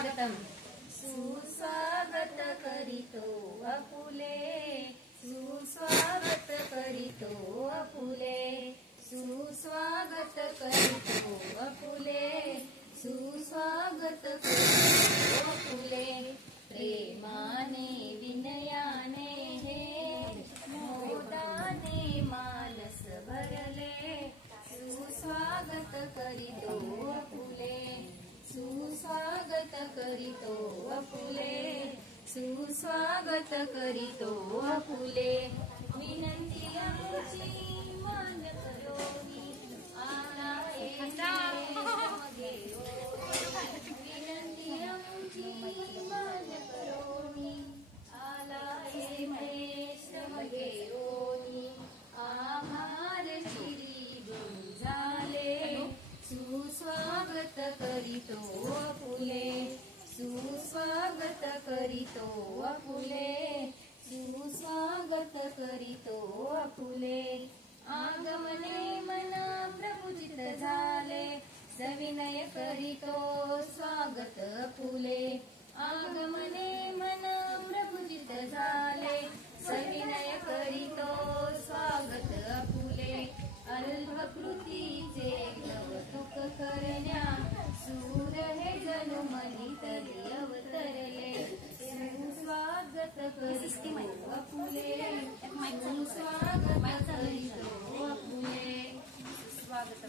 सुस्वागतम. सुस्वागत करीतो आपुले, सुस्वागत करीतो आपुले, सुस्वागत करीतो आपुले, सुस्वागत करीतो आपुले. प्रेमाने विनयाने हे मोदाने मानस भरले, सुस्वागत करीतो आपुले, सुस्वागत करीतो आपुले, सुस्वागत करीतो आपुले. विनंती आमची मान करोनी, आला विनंती आमची मान करोनी, आला श्रम घेऊनी. आहार चिरी झाले, सुस्वागत करीतो आपुले, सुस्वागत करीतो आपुले, सुस्वागत करीतो आपुले. आगमने मना प्रभुजित झाले, सविनय करीतो स्वागत आपुले. आगमने मना प्रभुजित झाले, सविनय करीतो स्वागत आपुले. अल्पकृतीचे कौतुक करण्या, सूर हे जणू मनी तरी अवतरले, सुस्वागत करीतो आपुले, सुस्वागत करीतो आपुले. स्वागत.